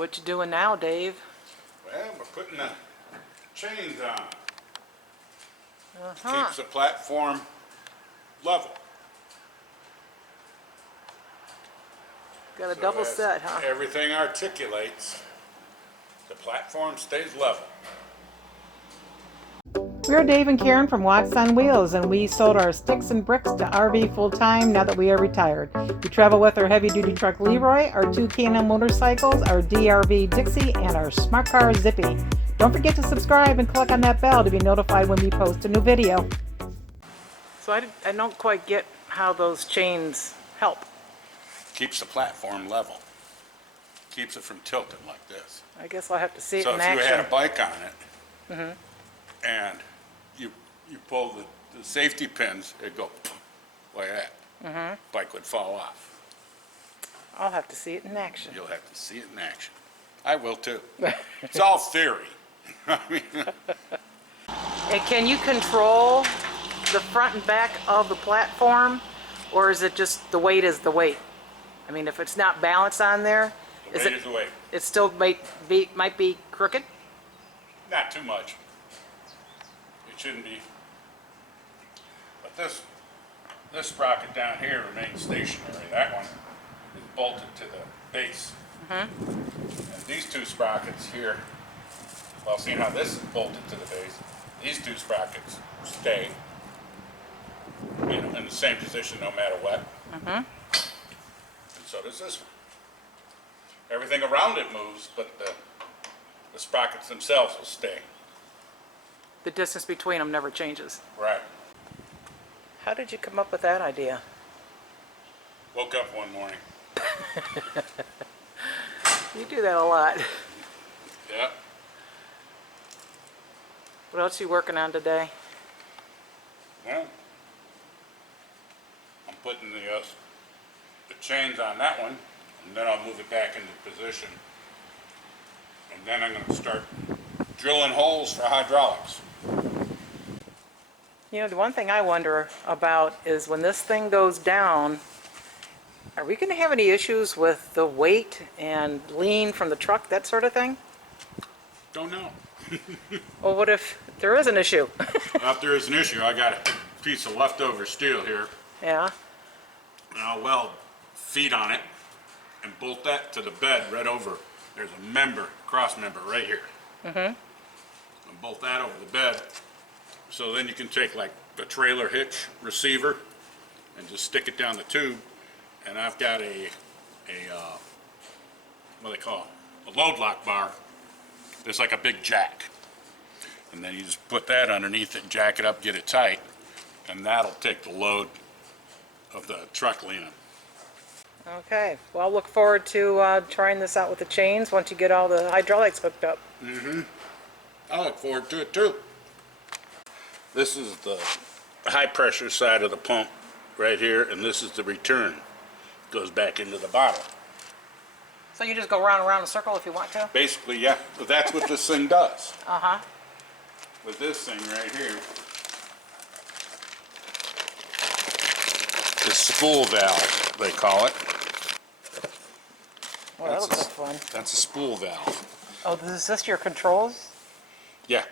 What you doing now, Dave? Well, we're putting the chains on. Uh-huh. Keeps the platform level. Got a So double as set, huh? everything articulates, the platform stays level. We're Dave and Karen from Watts on Wheels, and we sold our sticks and bricks to RV full-time now that we are retired. We travel with our heavy-duty truck Leroy, our two K&N motorcycles, our DRV Dixie, and our smart car Zippy. Don't forget to subscribe and click on that bell to be notified when we post a new video. So I don't quite get how those chains help. Keeps the platform level. Keeps it from tilting like this. I guess I'll have to see it So in if you action. had a bike on it, and you pull the safety pins, it'd go like that. Bike would fall off. I'll have to see it in action. You'll have to see it in action. I will too. It's all theory. I mean, And can you control the front and back of the platform, or is it just the weight is the weight? I mean, if it's not balanced on there, the weight is the weight. it still might be crooked? Not too much. It shouldn't be. But this sprocket down here remains stationary. That one is bolted to the base. And these two sprockets here, well, seeing how this is bolted to the base, these two sprockets stay in the same position no matter what. And so does this one. Everything around it moves, but the sprockets themselves will stay. The distance between them never changes. Right. How did you come up with that idea? Woke up one morning. You do that a lot. Yep. What else are you working on today? Well, I'm putting the chains on that one, and then I'll move it back into position. And then I'm going to start drilling holes for hydraulics. You know, the one thing I wonder about is when this thing goes down, are we going to have any issues with the weight and lean from the truck, that sort of thing? Don't know. Well, what if there is an issue? If there is an issue, I got a piece of leftover steel here, Yeah. and I'll weld feet on it and bolt that to the bed right over. There's a member, cross member right here. And bolt that over the bed. So then you can take like the trailer hitch receiver and just stick it down the tube. And I've got a what do they call it? A load lock bar. It's like a big jack. And then you just put that underneath it, jack it up, get it tight, and that'll take the load of the truck leaning. Okay. Well, I'll look forward to trying this out with the chains once you get all the hydraulics hooked up. I look forward to it too. This is the high pressure side of the pump right here, and this is the return. Goes back into the bottle. So you just go round and round in a circle if you want to? Basically, yeah, but that's what this thing does. Uh-huh. With this thing right here, the spool valve, they call it. Well, that looks like fun. That's a spool valve. Oh, is this your controls? Yeah.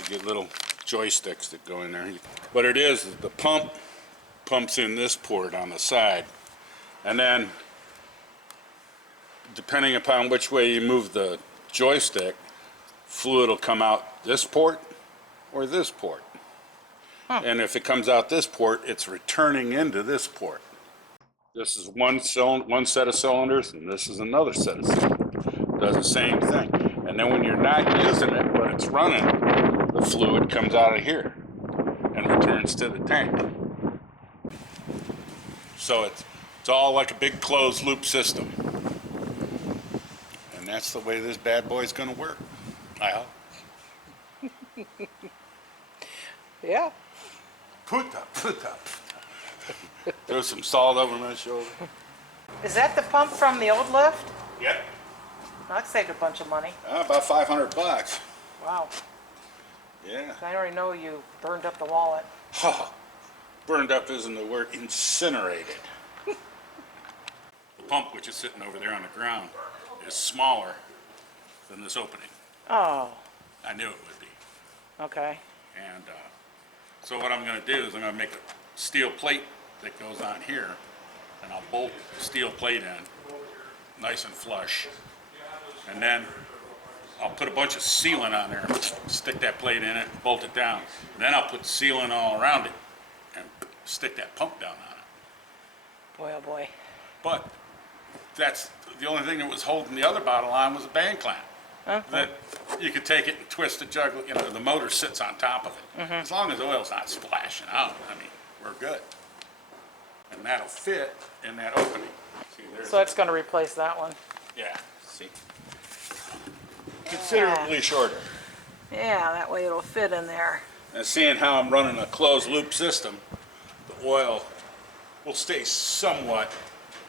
You get little joysticks that go in there. What it is the pump pumps in this port on the side, and then depending upon which way you move the joystick, fluid will come out this port or this port. And if it comes out this port, it's returning into this port. This is one set of cylinders, and this is another set of cylinders. Does the same thing. And then when you're not using it, but it's running, the fluid comes out of here and returns to the tank. So it's all like a big closed loop system. And that's the way this bad boy's gonna work, I hope. Yeah. Puta. Throw some salt over my shoulder. Is that the pump from the old lift? Yep. That saved a bunch of money. About $500. Wow. Yeah. I already know you burned up the wallet. Burned up isn't the word, incinerated. The pump, which is sitting over there on the ground, is smaller than this opening. Oh, I knew it would be. okay. And so what I'm going to do is I'm going to make a steel plate that goes on here, and I'll bolt the steel plate in nice and flush, and then I'll put a bunch of sealant on there, stick that plate in it, bolt it down, and then I'll put sealant all around it and stick that pump down on it. Boy, oh boy. But that's the only thing that was holding the other bottle on was a band clamp. That you could take it and twist it, juggle, you know, the motor sits on top of it. As long as oil's not splashing out, I mean, we're good. And that'll fit in that opening. See, there's, So it's going to replace that one. yeah, see. Considerably shorter. Yeah, that way it'll fit in there. And seeing how I'm running a closed loop system, the oil will stay somewhat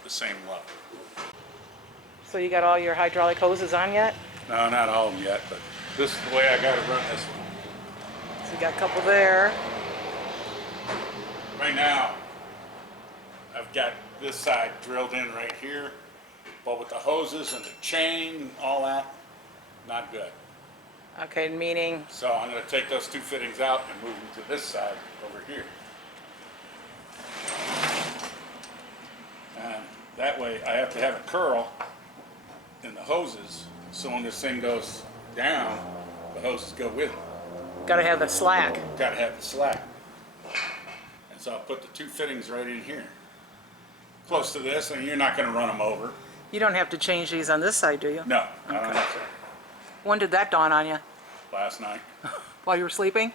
the same level. So you got all your hydraulic hoses on yet? No, not all of them yet, but this is the way I got to run this one. So you got a couple there. Right now, I've got this side drilled in right here, but with the hoses and the chain, all that, not good. Okay, meaning, So I'm going to take those two fittings out and move them to this side over here. And that way I have to have a curl in the hoses, so when this thing goes down, the hoses go with it. got to have the slack. Got to have the slack. And so I'll put the two fittings right in here, close to this, and you're not going to run them over. You don't have to change these on this side, do you? No, I don't have to. When did that dawn on you? Last night, While you were sleeping?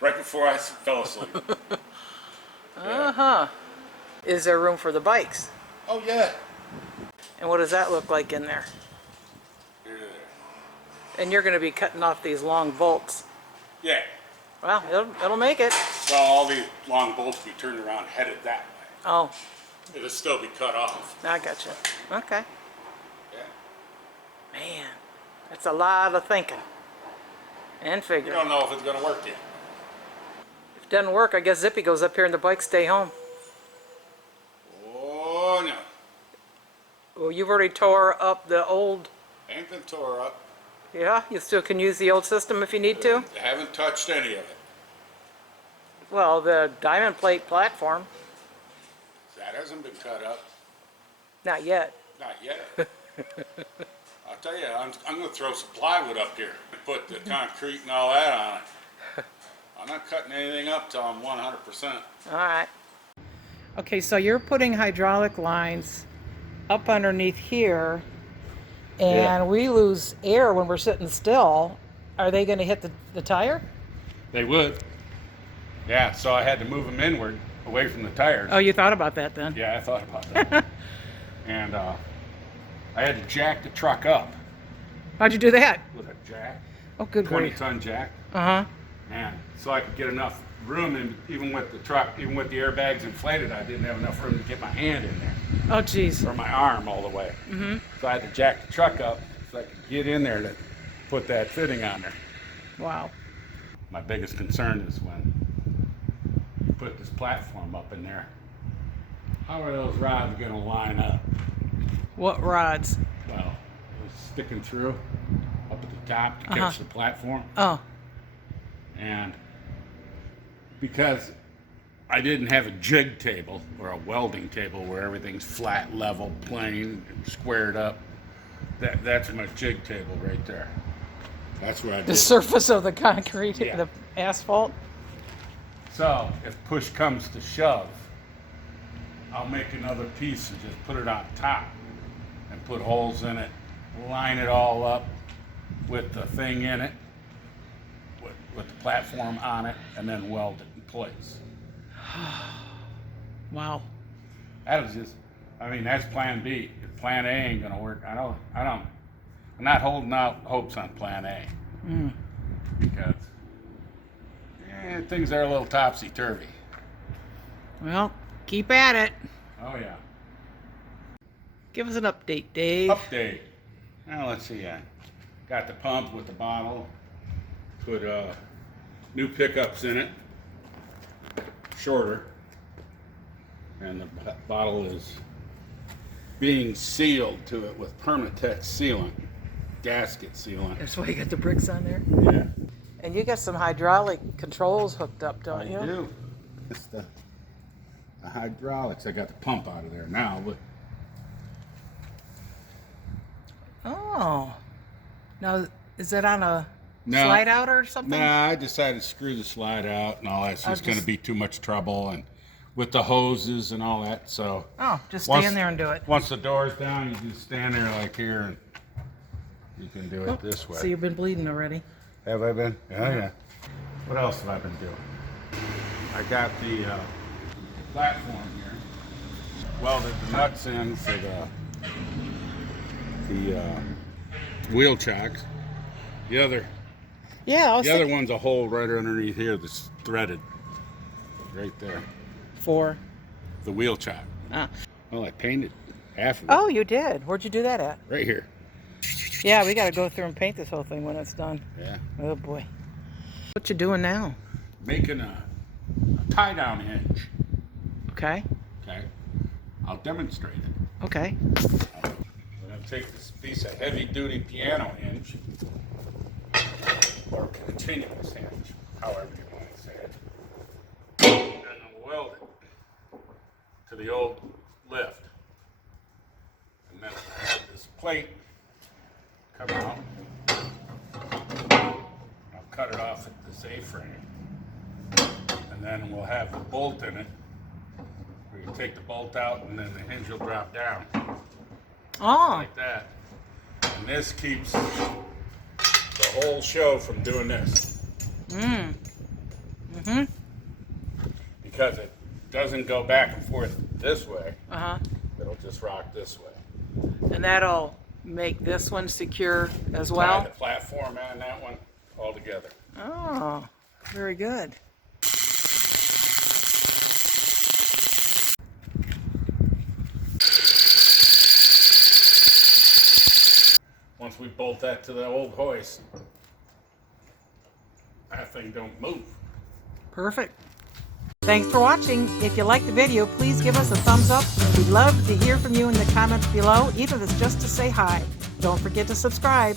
right before I fell asleep. Uh-huh. Is there room for the bikes? Oh yeah. And what does that look like in there? And you're going to be cutting off these long bolts. Yeah. Well, it'll make it. So all these long bolts be turned around, headed that way. Oh, It'll still be cut off. I got you. Okay. Yeah. Man, that's a lot of thinking and We figuring. don't know if it's going to work yet. If it doesn't work, I guess Zippy goes up here and the bikes stay home. Oh no. Well, you've already tore up the old. Ain't been tore up. Yeah, you still can use the old system if you need to. Haven't touched any of it. Well, the diamond plate platform, That hasn't been cut up. not yet. Not yet. I'll tell you, I'm going to throw some plywood up here and put the concrete and all that on it. I'm not cutting anything up till I'm 100%. All right. Okay, so you're putting hydraulic lines up underneath here, and Yeah. we lose air when we're sitting still. Are they going to hit the tire? They would. Yeah, so I had to move them inward, away from the tires. Oh, you thought about that then? Yeah, I thought about that. And I had to jack the truck up How'd you do that? with a jack, Oh, good grief. 20-ton jack. Uh-huh. And so I could get enough room, and even with the truck, even with the airbags inflated, I didn't have enough room to get my hand in there, Oh, geez. or my arm all the way. So I had to jack the truck up so I could get in there to put that fitting on there. Wow. My biggest concern is when you put this platform up in there, how are those rods going to line up? What rods? Well, it's sticking through up at the top to catch the platform. Oh, And because I didn't have a jig table or a welding table where everything's flat, level, plane, and squared up, that's my jig table right there. That's where I did the it. surface of the concrete, Yeah. the asphalt? So if push comes to shove, I'll make another piece and just put it on top and put holes in it, line it all up with the thing in it, with the platform on it, and then weld it in place. Wow. That was just, I mean, that's plan B. If plan A ain't gonna work, I'm not holding out hopes on plan A. Because things are a little topsy-turvy. Well, keep at it. Oh yeah. Give us an update, Dave. Update. Now let's see. I got the pump with the bottle. Put new pickups in it, shorter, and the bottle is being sealed to it with Permatex sealant, gasket sealant. That's why you got the bricks on there. Yeah, And you got some hydraulic controls hooked up, don't I you? do. It's the hydraulics. I got the pump out of there now, but Oh. Now, is it on a No. slide out or something? nah, I decided to screw the slide out and all that. So Oh, it's going to just- be too much trouble and with the hoses and all that. So Oh, just Once- stand there and do it. once the door's down, you just stand there like here and you can do it this way. So you've been bleeding already. Have I been? Yeah, yeah. What else have I been doing? I got the platform here. Welded the nuts in for the wheel chocks. The other one's a hole right underneath here that's threaded. Right there. For. The wheel chock. Ah. Well, I painted half of it. Oh, you did. Where'd you do that at? Right here. Yeah, we got to go through and paint this whole thing when it's done. Yeah. Oh boy. What you doing now? Making a tie-down hinge. Okay. Okay. I'll demonstrate it. Okay. I'm going to take this piece of heavy-duty piano hinge, or continuous hinge, however you want to say it, and I'll weld it to the old lift. And then I have this plate come out. I'll cut it off at this A-frame. And then we'll have the bolt in it. We can take the bolt out and then the hinge will drop down. Oh. Like that. And this keeps the whole show from doing this. Because it doesn't go back and forth this way. Uh-huh. It'll just rock this way. And that'll make this one secure as Tie well? the platform and that one all together. Oh, very good. Once we bolt that to the old hoist, that thing don't move. Perfect. Thanks for watching. If you liked the video, please give us a thumbs up. We'd love to hear from you in the comments below, even if it's just to say hi. Don't forget to subscribe.